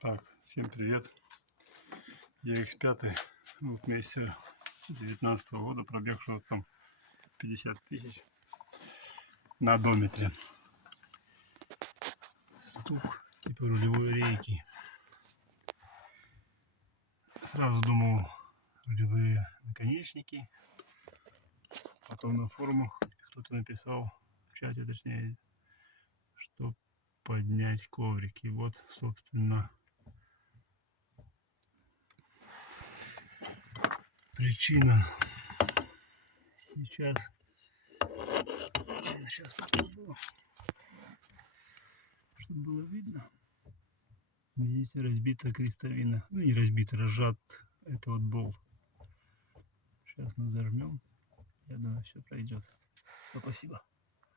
Так, всем привет. Я X5 вот месяца 19 года пробегшего там 50 тысяч на одометре. Стук типа рулевой рейки. Сразу думал рулевые наконечники. Потом на форумах кто-то написал, в чате точнее, что поднять коврик. И вот, собственно, причина. Сейчас попробую, чтобы было видно. Здесь разбита крестовина. Ну, не разбита, разжат. Это вот болт. Сейчас мы зажмем. Я думаю, все пройдет. Спасибо.